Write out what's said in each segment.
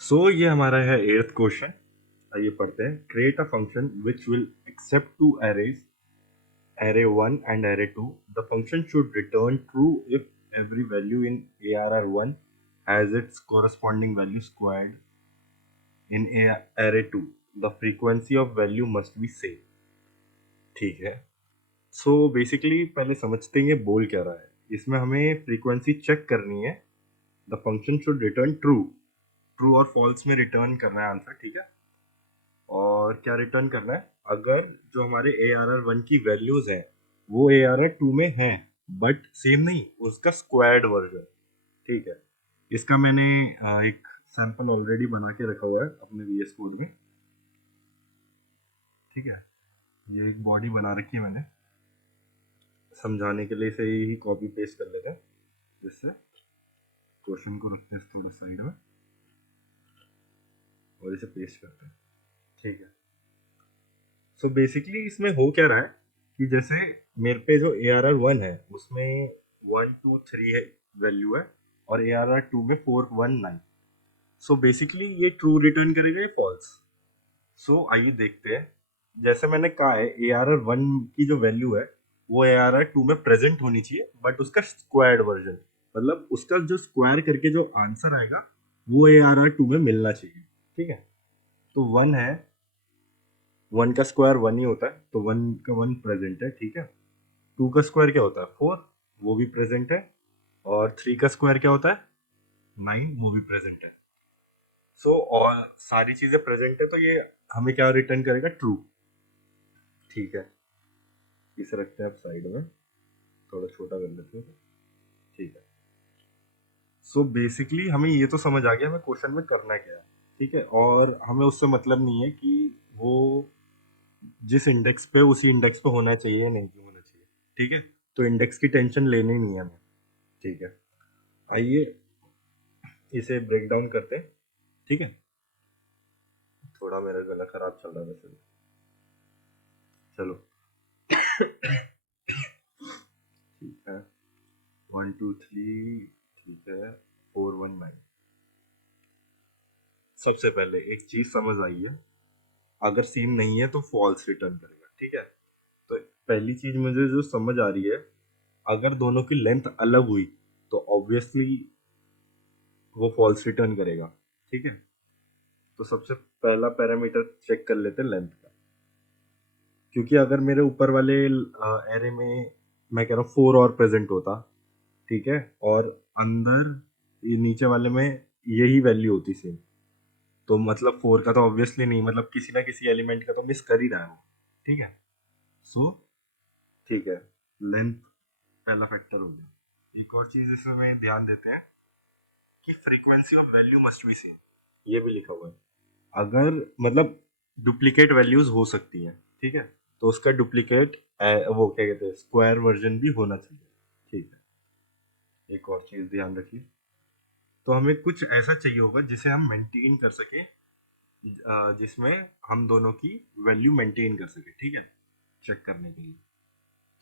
ये हमारा है 8th क्वेश्चन। आइए पढ़ते हैं। Create a function which will accept two arrays, array 1 and array 2. The function should return true if every value in arr1 has its corresponding value squared in array 2. The frequency of value must be same. ठीक है। Basically पहले समझते हैं ये बोल क्या रहा है। इसमें हमें फ्रीक्वेंसी चेक करनी है। The function should return true. True और फॉल्स में रिटर्न करना है आंसर, ठीक है। और क्या रिटर्न करना है, अगर जो हमारे ए आर आर वन की वैल्यूज हैं वो ए आर आर टू में हैं बट सेम नहीं, उसका स्क्वायर्ड वर्जन, ठीक है। इसका मैंने एक सैंपल ऑलरेडी बना के रखा हुआ है अपने वी एस कोड में, ठीक है। ये एक बॉडी बना रखी है मैंने, समझाने के लिए इसे ही कॉपी पेस्ट कर लेते हैं, जिससे क्वेश्चन को रखते हैं थोड़े साइड में और इसे पेस्ट करते हैं, ठीक है। बेसिकली इसमें हो क्या रहा है कि जैसे मेरे पे जो ए आर आर वन है उसमें 1 2 3 है वैल्यू है, और ए आर आर टू में 4 1 9। बेसिकली ये ट्रू रिटर्न करेगा, ये फॉल्स। आइए देखते हैं। जैसे मैंने कहा है ए आर आर वन की जो वैल्यू है वो ए आर आर टू में प्रेजेंट होनी चाहिए, बट उसका स्क्वायर्ड वर्जन, मतलब उसका जो स्क्वायर करके जो आंसर आएगा वो ए आर आर टू में मिलना चाहिए, ठीक है। तो वन है, वन का स्क्वायर वन ही होता है, तो वन का वन प्रेजेंट है, ठीक है। टू का स्क्वायर क्या होता है, 4, वो भी प्रेजेंट है। और 3 का स्क्वायर क्या होता है, 9, वो भी प्रेजेंट है। और सारी चीजें प्रेजेंट है, तो ये हमें क्या रिटर्न करेगा, ट्रू, ठीक है। इसे रखते हैं आप साइड में, थोड़ा छोटा कर लेते हैं, ठीक है। बेसिकली हमें ये तो समझ आ गया हमें क्वेश्चन में करना क्या है, ठीक है। और हमें उससे मतलब नहीं है कि वो जिस इंडेक्स पे उसी इंडेक्स पे होना चाहिए या नहीं होना चाहिए, ठीक है। तो इंडेक्स की टेंशन लेनी नहीं है हमें, ठीक है। आइए इसे ब्रेक डाउन करते हैं, ठीक है। थोड़ा मेरा गला खराब चल रहा है वैसे भी। चलो ठीक है। 1 2 3, ठीक है। 4 1 9। सबसे पहले एक चीज समझ आई है, अगर सेम नहीं है तो फॉल्स रिटर्न करेगा, ठीक है। तो पहली चीज मुझे जो समझ आ रही है, अगर दोनों की लेंथ अलग हुई तो ऑब्वियसली वो फॉल्स रिटर्न करेगा, ठीक है। तो सबसे पहला पैरामीटर चेक कर लेते हैं लेंथ का, क्योंकि अगर मेरे ऊपर वाले एरे में मैं कह रहा हूँ 4 और प्रेजेंट होता, ठीक है, और अंदर ये नीचे वाले में यही वैल्यू होती सेम, तो मतलब 4 का तो ऑब्वियसली नहीं, मतलब किसी ना किसी एलिमेंट का तो मिस कर ही रहा है वो, ठीक है। सो ठीक है, लेंथ पहला फैक्टर हो गया। एक और चीज इसमें ध्यान देते हैं कि frequency of value must be same, ये भी लिखा हुआ है। अगर मतलब डुप्लीकेट वैल्यूज हो सकती हैं, ठीक है, तो उसका डुप्लीकेट वो क्या कहते हैं, स्क्वायर वर्जन भी होना चाहिए, ठीक है। एक और चीज ध्यान रखिए, तो हमें कुछ ऐसा चाहिए होगा जिसे हम मेंटेन कर सके, जिसमें हम दोनों की वैल्यू मेंटेन कर सके, ठीक है, चेक करने के लिए,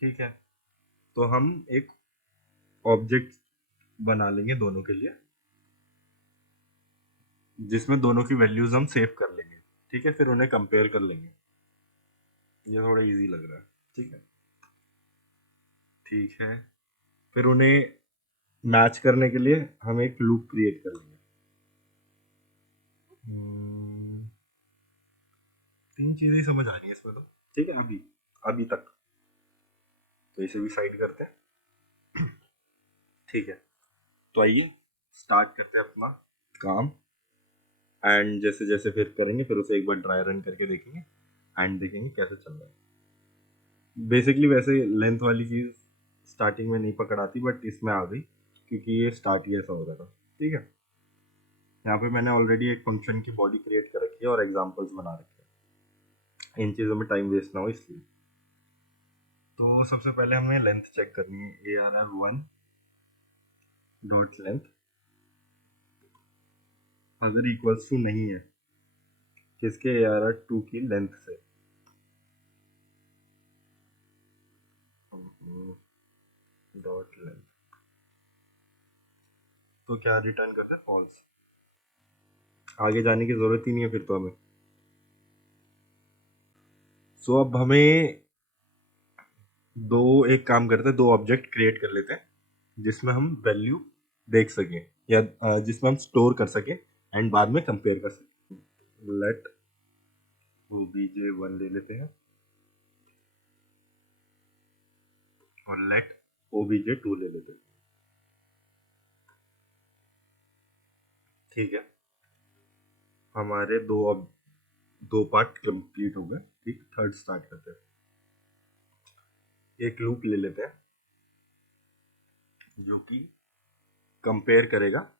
ठीक है। तो हम एक ऑब्जेक्ट बना लेंगे दोनों के लिए, जिसमें दोनों की वैल्यूज हम सेव कर लेंगे, ठीक है, फिर उन्हें कंपेयर कर लेंगे। ये थोड़ा इजी लग रहा है, ठीक है, ठीक है। फिर उन्हें मैच करने के लिए हम एक लूप क्रिएट कर लेंगे। तीन चीजें ही समझ आ रही है इसमें तो, ठीक है, अभी अभी तक। तो इसे भी साइड करते हैं, ठीक है। तो आइए स्टार्ट करते हैं अपना काम, एंड जैसे जैसे फिर करेंगे, फिर उसे एक बार ड्राई रन करके देखेंगे एंड देखेंगे कैसे चल रहा है। बेसिकली वैसे लेंथ वाली चीज स्टार्टिंग में नहीं पकड़ आती, बट इसमें आ गई क्योंकि ये स्टार्ट ही ऐसा हो रहा था, ठीक है। यहाँ पे मैंने ऑलरेडी एक फंक्शन की बॉडी क्रिएट कर रखी है और एग्जांपल्स बना रखे हैं, इन चीज़ों में टाइम वेस्ट ना हो इसलिए। तो सबसे पहले हमें लेंथ चेक करनी है, A R R one dot length अगर इक्वल्स टू नहीं है किसके, ए आर आर टू की लेंथ से, डॉट लेंथ, तो क्या रिटर्न करते हैं, फॉल्स। आगे जाने की जरूरत ही नहीं है फिर तो हमें। सो अब हमें दो एक काम करते हैं, दो ऑब्जेक्ट क्रिएट कर लेते हैं जिसमें हम वैल्यू देख सकें या जिसमें हम स्टोर कर सकें एंड बाद में कंपेयर कर सकें। लेट obj1 ले लेते हैं और लेट obj2 ले लेते हैं। ठीक है, हमारे दो पार्ट कंप्लीट हो गए। ठीक, थर्ड स्टार्ट करते हैं। एक लूप ले लेते हैं जो कि कंपेयर करेगा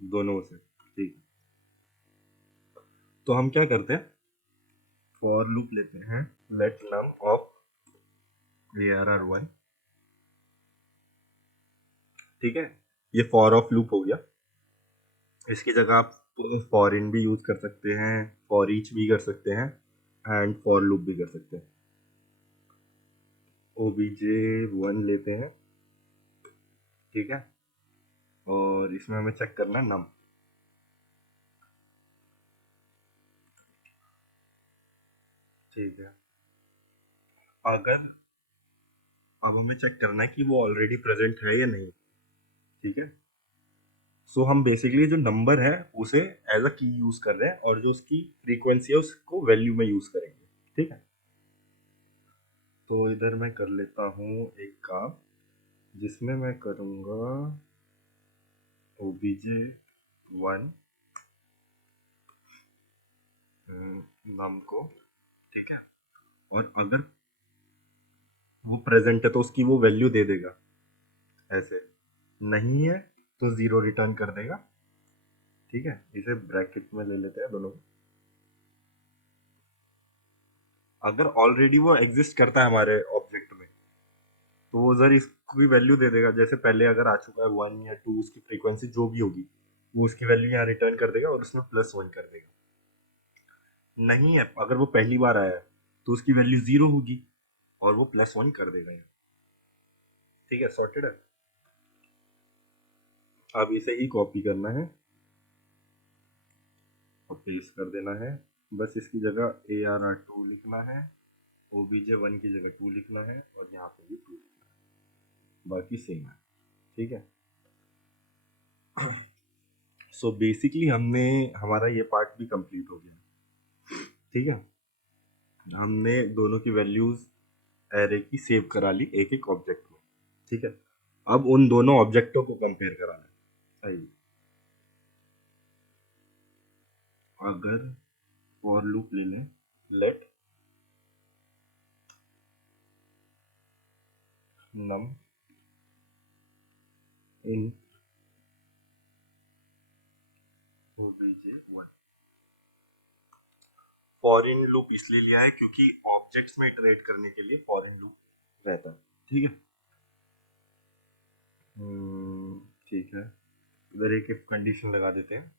दोनों से। ठीक, तो हम क्या करते हैं, फॉर लूप लेते हैं, लेट नम ऑफ arr1। ठीक है, ये फॉर ऑफ लूप हो गया। इसकी जगह आप फॉर इन भी यूज कर सकते हैं, फॉर ईच भी कर सकते हैं एंड फॉर लूप भी कर सकते हैं। obj1 लेते हैं, ठीक है, और इसमें हमें चेक करना है नम। ठीक है, अगर अब हमें चेक करना है कि वो ऑलरेडी प्रेजेंट है या नहीं। ठीक है, सो हम बेसिकली जो नंबर है उसे एज अ की यूज कर रहे हैं और जो उसकी फ्रीक्वेंसी है उसको वैल्यू में यूज करेंगे। ठीक है, तो इधर मैं कर लेता हूँ एक काम जिसमें मैं करूँगा obj1 नम को। ठीक है, और अगर वो प्रेजेंट है तो उसकी वो वैल्यू दे देगा ऐसे, नहीं है तो जीरो रिटर्न कर देगा। ठीक है, इसे ब्रैकेट में ले लेते हैं दोनों। अगर ऑलरेडी वो एग्जिस्ट करता है हमारे ऑब्जेक्ट में तो वो उधर इसको भी वैल्यू दे देगा, जैसे पहले अगर आ चुका है 1 या 2, उसकी फ्रीक्वेंसी जो भी होगी वो उसकी वैल्यू यहाँ रिटर्न कर देगा और उसमें +1 कर देगा। नहीं है, अगर वो पहली बार आया है तो उसकी वैल्यू 0 होगी और वो +1 कर देगा यहाँ। ठीक है, सॉर्टेड है। अब इसे ही कॉपी करना है और पेस्ट कर देना है। बस इसकी जगह arr2 लिखना है, obj1 की जगह 2 लिखना है और यहाँ पे भी 2 लिखना है, बाकी सेम है। ठीक है, सो बेसिकली हमने हमारा ये पार्ट भी कंप्लीट हो गया। ठीक है, हमने दोनों की वैल्यूज एरे की सेव करा ली एक एक ऑब्जेक्ट में। ठीक है, अब उन दोनों ऑब्जेक्टों को कंपेयर कराना है। आइए, अगर फॉर लूप ले लें, let num in obj1। For in loop इसलिए लिया है क्योंकि ऑब्जेक्ट्स में इटरेट करने के लिए फॉर इन लूप रहता है। ठीक है, ठीक है, इधर एक इफ कंडीशन लगा देते हैं।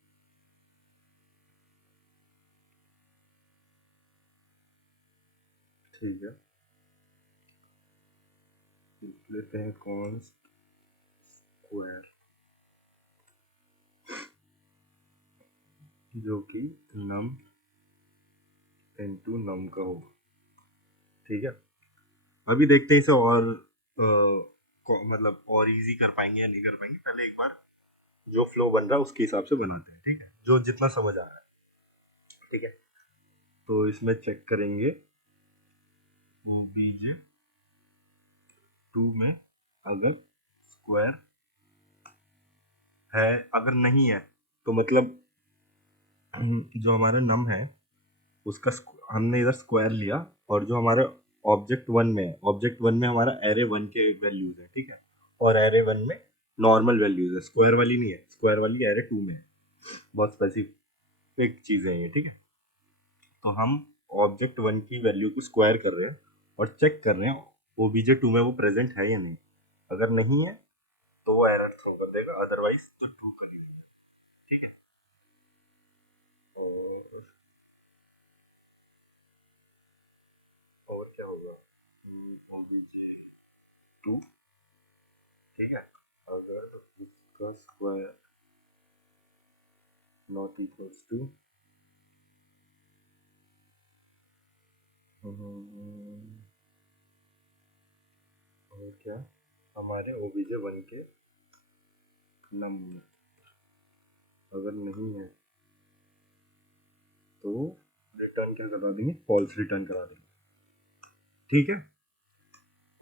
ठीक है, लिख लेते हैं कॉन्स्ट स्क्वायर जो कि नम इनटू नम का होगा। ठीक है, अभी देखते हैं इसे और मतलब और इजी कर पाएंगे या नहीं कर पाएंगे। पहले एक बार जो फ्लो बन रहा है उसके हिसाब से बनाते हैं। ठीक है, जो जितना समझ आ रहा है। ठीक है, तो इसमें चेक करेंगे obj2 में अगर स्क्वायर है, अगर नहीं है तो मतलब जो हमारा नम है उसका हमने इधर स्क्वायर लिया और जो हमारे ऑब्जेक्ट वन में है, ऑब्जेक्ट वन में हमारा एरे वन के वैल्यूज है। ठीक है, और एरे वन में नॉर्मल वैल्यूज है, स्क्वायर वाली नहीं है, स्क्वायर वाली एरे टू में है। बहुत स्पेसिफिक चीजें हैं ये। ठीक है, तो हम ऑब्जेक्ट वन की वैल्यू को स्क्वायर कर रहे हैं और चेक कर रहे हैं obj2 में वो प्रेजेंट है या नहीं। अगर नहीं है तो वो एरर थ्रो कर देगा, अदरवाइज तो ट्रू कर ही देगा। ठीक है, और क्या होगा, obj2। ठीक है, अगर इसका स्क्वायर नॉट इक्वल्स टू क्या हमारे ओबीजे 1 के नंबर अगर नहीं है तो रिटर्न क्या करा देंगे, फॉल्स रिटर्न करा देंगे। ठीक है,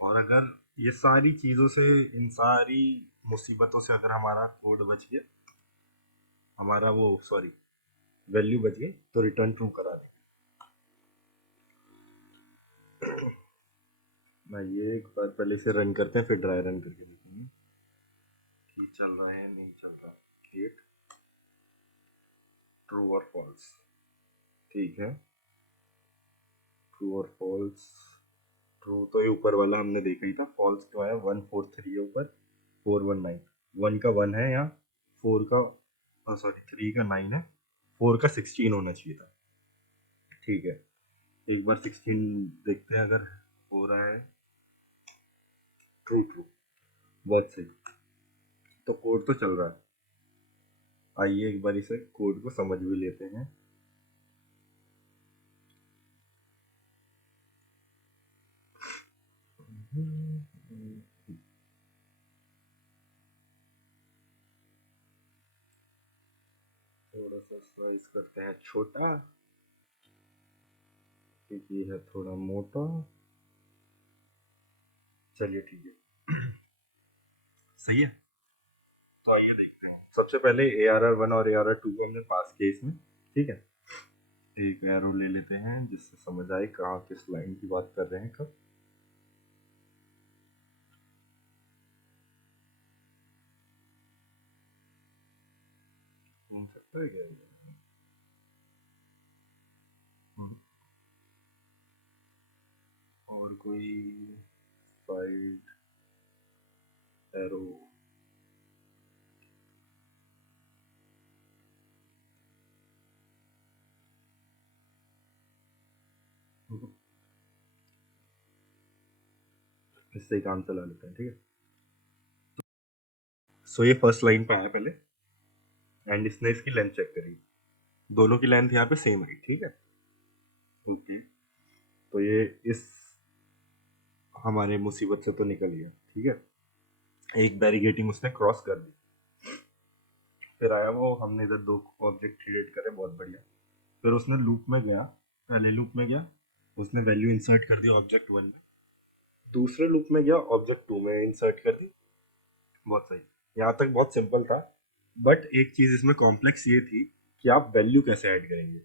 और अगर ये सारी चीजों से, इन सारी मुसीबतों से अगर हमारा कोड बच गया, हमारा वो सॉरी वैल्यू बच गई, तो रिटर्न ट्रू करा देंगे। ना ये एक बार पहले से रन करते हैं, फिर ड्राई रन करके देखेंगे कि चल रहा है नहीं चल रहा। क्रिएट ट्रू और फॉल्स, ठीक है, ट्रू और फॉल्स। ट्रू तो ये ऊपर वाला हमने देखा ही था, फॉल्स तो है 143 है ऊपर, 419, 1 का 1 है यहाँ, 4 का सॉरी 3 का 9 है, 4 का 16 होना चाहिए था। ठीक है, एक बार 16 देखते हैं अगर हो रहा है। ट्रू ट्रू, बहुत सही, तो कोड तो चल रहा है। आइए एक बार इसे कोड को समझ भी लेते हैं। थोड़ा सा साइज करते हैं छोटा, क्योंकि ये है थोड़ा मोटा। चलिए ठीक है, सही है। तो आइए देखते हैं, सबसे पहले ARR1 और ARR2 को हमने पास किया इसमें। ठीक है, एक एरो ले लेते हैं जिससे समझ आए कहाँ किस लाइन की बात कर रहे हैं कब। घूम सकता है क्या ये? हम्म, और कोई साइड एरो? इससे ही काम चला लेते हैं, ठीक है। सो ये फर्स्ट लाइन पे आया पहले, एंड इसने इसकी लेंथ चेक करी, दोनों की लेंथ यहाँ पे सेम आई। ठीक है, ओके, तो ये इस हमारे मुसीबत से तो निकल गया। ठीक है, एक बैरिगेटिंग उसने क्रॉस कर दी। फिर आया वो, हमने इधर दो ऑब्जेक्ट क्रिएट करे, बहुत बढ़िया। फिर उसने लूप में गया, पहले लूप में गया, उसने वैल्यू इंसर्ट कर दी ऑब्जेक्ट 1 में, दूसरे लूप में गया, ऑब्जेक्ट 2 में इंसर्ट कर दी। बहुत सही, यहाँ तक बहुत सिंपल था। बट एक चीज इसमें कॉम्प्लेक्स ये थी कि आप वैल्यू कैसे ऐड करेंगे।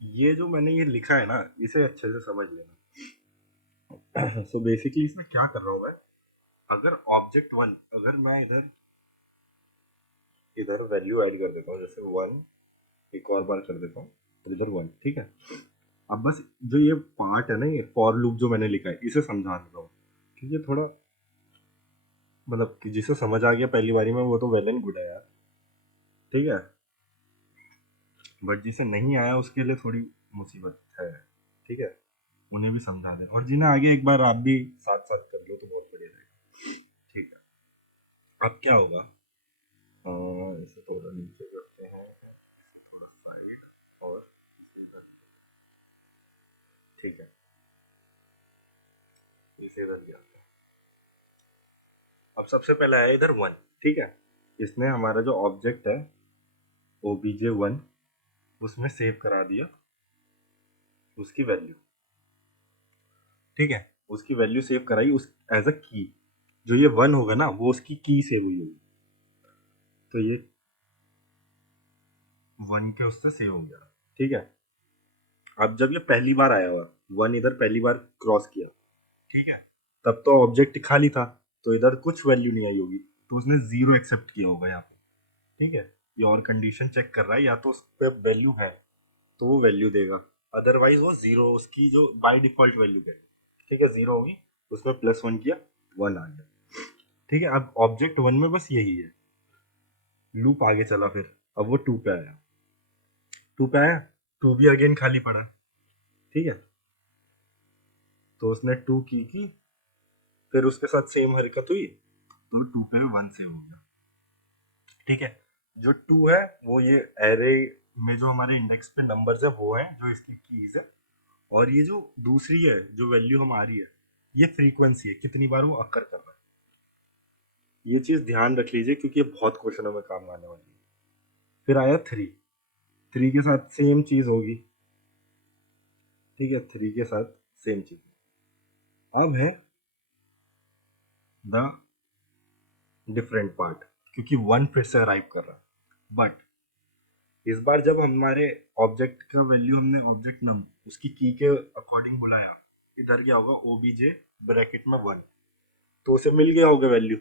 ये जो मैंने ये लिखा है ना, इसे अच्छे से समझ लेना। सो बेसिकली इसमें क्या कर रहा हूँ मैं, अगर ऑब्जेक्ट 1, अगर मैं इधर इधर वैल्यू ऐड कर देता हूँ, जैसे 1, एक और बार कर देता हूँ, और इधर 1। ठीक है, अब बस जो ये पार्ट है ना, ये फॉर लूप जो मैंने लिखा है, इसे समझा देता हूँ, क्योंकि ये थोड़ा मतलब कि जिसे समझ आ गया पहली बारी में वो तो वेल एंड गुड है यार। ठीक है, बट जिसे नहीं आया उसके लिए थोड़ी मुसीबत है। ठीक है, उन्हें भी समझा दें, और जिन्हें आगे एक बार आप भी साथ साथ कर लो तो बहुत बढ़िया रहेगा। ठीक है, अब क्या होगा, इसे थोड़ा नीचे करते हैं, इसे थोड़ा साइड, और इसे इधर। ठीक है, इसे इधर ले आते हैं। अब सबसे पहले आया इधर 1। ठीक है, इसने हमारा जो ऑब्जेक्ट है OBJ1, उसमें सेव करा दिया उसकी वैल्यू। ठीक है, उसकी वैल्यू सेव कराई उस एज अ की, जो ये 1 होगा ना वो उसकी की सेव हुई होगी, तो ये 1 के उससे सेव हो गया। ठीक है, अब जब ये पहली बार आया हुआ, 1 इधर पहली बार क्रॉस किया, ठीक है, तब तो ऑब्जेक्ट खाली था, तो इधर कुछ वैल्यू नहीं आई होगी, तो उसने 0 एक्सेप्ट किया होगा यहाँ पे। ठीक है, ये और कंडीशन चेक कर रहा है, या तो उस पर वैल्यू है तो वो वैल्यू देगा, अदरवाइज वो 0 उसकी जो बाय डिफॉल्ट वैल्यू है। ठीक है, 0 होगी, उसमें +1 किया, 1 आ गया। ठीक है, अब ऑब्जेक्ट 1 में बस यही है। लूप आगे चला, फिर अब वो 2 पे आया, 2 पे आया, 2 भी अगेन खाली पड़ा। ठीक है, तो उसने 2 की, फिर उसके साथ सेम हरकत हुई, तो 2 पे 1 से हो गया। ठीक है, जो 2 है वो ये एरे में जो हमारे इंडेक्स पे नंबर्स है वो है जो इसकी कीज है, और ये जो दूसरी है जो वैल्यू हमारी है, ये फ्रीक्वेंसी है, कितनी बार वो अकर कर रहा है। ये चीज ध्यान रख लीजिए क्योंकि ये बहुत क्वेश्चनों में काम आने वाली है। फिर आया 3 के साथ सेम चीज होगी, ठीक है, 3 के साथ सेम चीज। अब है द डिफरेंट पार्ट, क्योंकि 1 फिर से अराइव कर रहा है, बट इस बार जब हमारे ऑब्जेक्ट का वैल्यू हमने ऑब्जेक्ट नम उसकी की के अकॉर्डिंग बुलाया, इधर क्या होगा, ओबीजे ब्रैकेट में 1, तो उसे मिल गया होगा वैल्यू।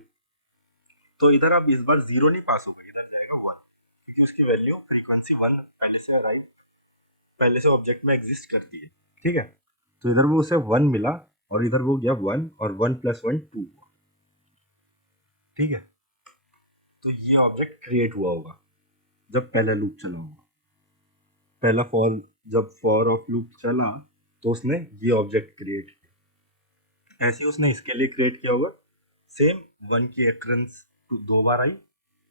तो इधर अब इस बार 0 नहीं पास होगा, इधर जाएगा 1, क्योंकि उसकी वैल्यू फ्रीक्वेंसी 1 पहले से ऑब्जेक्ट में एग्जिस्ट करती है, ठीक है। तो इधर वो उसे 1 मिला और इधर वो गया 1, और 1 + 1 2, ठीक है। तो ये ऑब्जेक्ट क्रिएट हुआ होगा जब पहला लूप चला होगा, पहला जब फॉर ऑफ लूप चला तो उसने ये ऑब्जेक्ट क्रिएट किया। ऐसे ही उसने इसके लिए क्रिएट किया होगा, सेम 1 की एक्रेंस 2 बार आई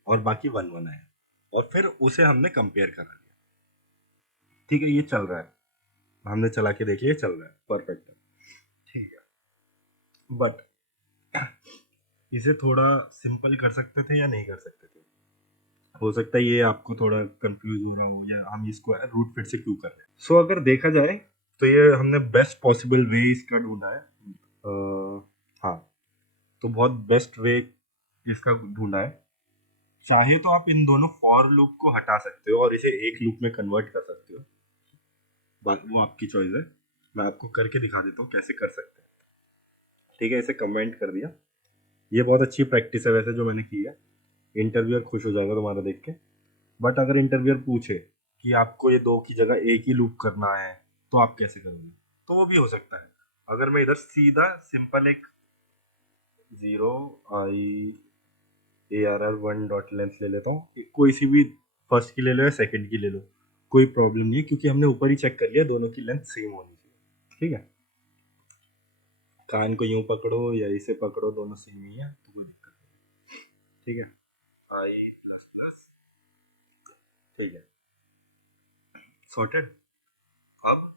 और बाकी 1 1 आया, और फिर उसे हमने कंपेयर करा लिया, ठीक है। ये चल रहा है, हमने चला के देख लिया, चल रहा है, परफेक्ट है, ठीक है। बट इसे थोड़ा सिंपल कर सकते थे या नहीं कर सकते थे, हो सकता है ये आपको थोड़ा कंफ्यूज हो रहा हो, या हम इसको रूट फिर से क्यों कर रहे हैं। सो अगर देखा जाए तो ये हमने बेस्ट पॉसिबल वे इसका ढूंढा है, हाँ, तो बहुत बेस्ट वे इसका ढूंढा है। चाहे तो आप इन दोनों फॉर लूप को हटा सकते हो और इसे एक लूप में कन्वर्ट कर सकते हो, वो आपकी चॉइस है। मैं आपको करके दिखा देता हूँ कैसे कर सकते हैं, ठीक है। इसे कमेंट कर दिया, ये बहुत अच्छी प्रैक्टिस है वैसे जो मैंने की है, इंटरव्यूअर खुश हो जाएगा तुम्हारा देख के। बट अगर इंटरव्यूअर पूछे कि आपको ये 2 की जगह एक ही लूप करना है तो आप कैसे करोगे, तो वो भी हो सकता है। अगर मैं इधर सीधा सिंपल एक 0 आई ARR 1 डॉट लेंथ ले लेता हूँ, कोई सी भी फर्स्ट की ले लो या सेकंड की ले लो, कोई प्रॉब्लम नहीं है, क्योंकि हमने ऊपर ही चेक कर लिया दोनों की लेंथ सेम होनी चाहिए, ठीक है। कान को यूं पकड़ो या इसे पकड़ो, दोनों सेम ही है तो कोई दिक्कत नहीं, ठीक है। आई प्लस प्लस, ठीक है, सॉर्टेड। अब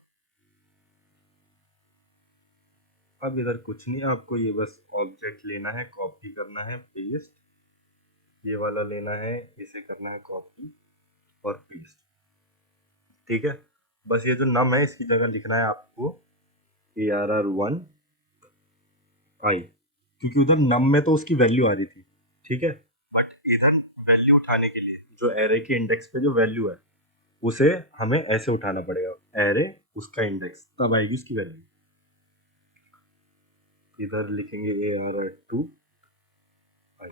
अब इधर कुछ नहीं, आपको ये बस ऑब्जेक्ट लेना है, कॉपी करना है, पेस्ट, ये वाला लेना है, इसे करना है कॉपी और पेस्ट, ठीक है। बस ये जो नम है इसकी जगह लिखना है आपको ARR1 आई, क्योंकि उधर नम में तो उसकी वैल्यू आ रही थी, ठीक है। बट इधर वैल्यू उठाने के लिए जो एरे के इंडेक्स पे जो वैल्यू है उसे हमें ऐसे उठाना पड़ेगा, एरे उसका इंडेक्स, तब आएगी उसकी वैल्यू। इधर लिखेंगे ARR2 आई,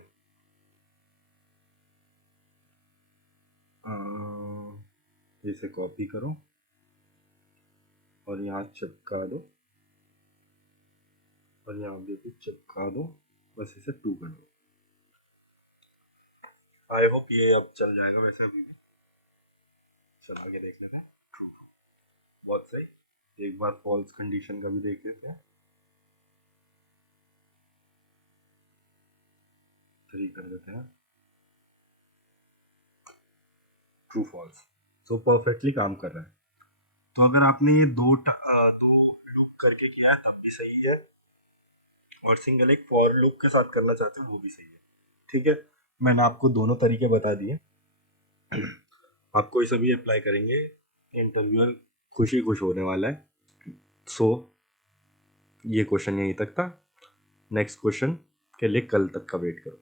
इसे कॉपी करो और यहाँ चिपका दो, और यहाँ भी चिपका दो, बस इसे 2 कर दो। आई होप ये अब चल जाएगा, वैसे अभी भी चला के देख लेते हैं। ट्रू, बहुत सही। एक बार फॉल्स कंडीशन का भी देख लेते हैं, 3 कर देते हैं, ट्रू फॉल्स। सो परफेक्टली काम कर रहा है। तो अगर आपने ये दो लूप करके किया है तब भी सही है, और सिंगल एक फॉर लूप के साथ करना चाहते हो वो भी सही है, ठीक है। मैंने आपको दोनों तरीके बता दिए, आपको ये सभी अप्लाई करेंगे, इंटरव्यूअर खुश होने वाला है। सो ये क्वेश्चन यहीं तक था, नेक्स्ट क्वेश्चन के लिए कल तक का वेट करो।